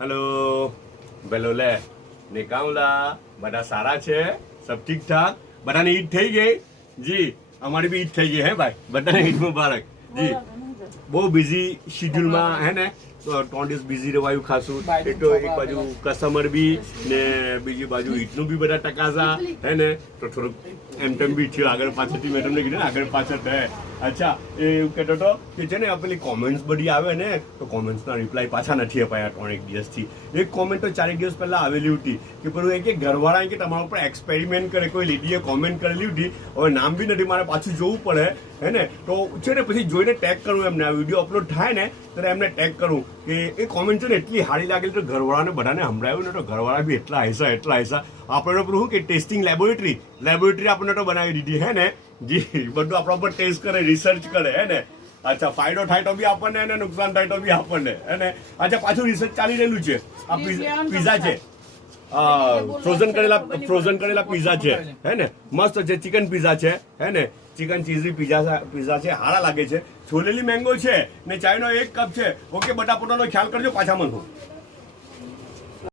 hello बेलोले निकाउला बड़ा सारा છે सब ठीक ठाक બધાની ઈદ થઈ ગઈ જી અમારી બી ઈદ થઈ ગઈ હે ભાઈ બધાને ઈદ મુબારક જી બહુ બિઝી શેડ્યુલમાં હે ને 3 દિવસ બિઝી રહેવાયું ખાસું એક બાજુ કસ્ટમર બી ને બીજી બાજુ ઈદનું બી બધા ટકાસા હે ને તો થોડુંક એમ તેમ બી થયું આગળ પાછળથી મેં તમને કીધું ને આગળ પાછળ થાય અચ્છા એ એવું કહેતો હતો કે છે ને પેલી કોમેન્ટ્સ બધી આવે ને તો કોમેન્ટ્સના રિપ્લાય પાછા નથી અપાયા 3 દિવસથી એક કોમેન્ટ તો 4 દિવસ પહેલા આવેલી હતી કે પેલું એ કે ઘરવાળા કે તમારા ઉપર એક્સપેરિમેન્ટ કરે કોઈ લેડીએ કોમેન્ટ કરેલી હતી હવે નામ બી નથી મારે પાછું જોવું પડે હે ને તો છે ને પછી જોઈને ટેગ કરું એમને આ વિડીયો અપલોડ થાય ને ત્યારે એમને ટેગ કરું કે એ કોમેન્ટ છે ને એટલી સારી લાગેલી તો ઘરવાળાને બધાને સંભળાયું ને તો ઘરવાળા બી એટલા હૈસા આપણે પેલું શું કે ટેસ્ટિંગ લેબોરેટરી આપણને તો બનાવી દીધી હે ને જી બધું આપણા ઉપર ટેસ્ટ કરે રિસર્ચ કરે હે ને અચ્છા ફાયદો થાય તો બી આપણને અને નુકસાન થાય તો બી આપણને હે ને અચ્છા પાછું રિસર્ચ ચાલી રહેલું છે આ પીઝા છે ફ્રોઝન કરેલા પીઝા છે હે ને મસ્ત છે ચિકન પીઝા છે હે ને ચિકન ચીઝી પીઝા છે સારા લાગે છે છોલેલી મેંગો છે ને ચાયનો 1 કપ છે ઓકે બટા પોતાનો ખ્યાલ કરજો પાછા મળશું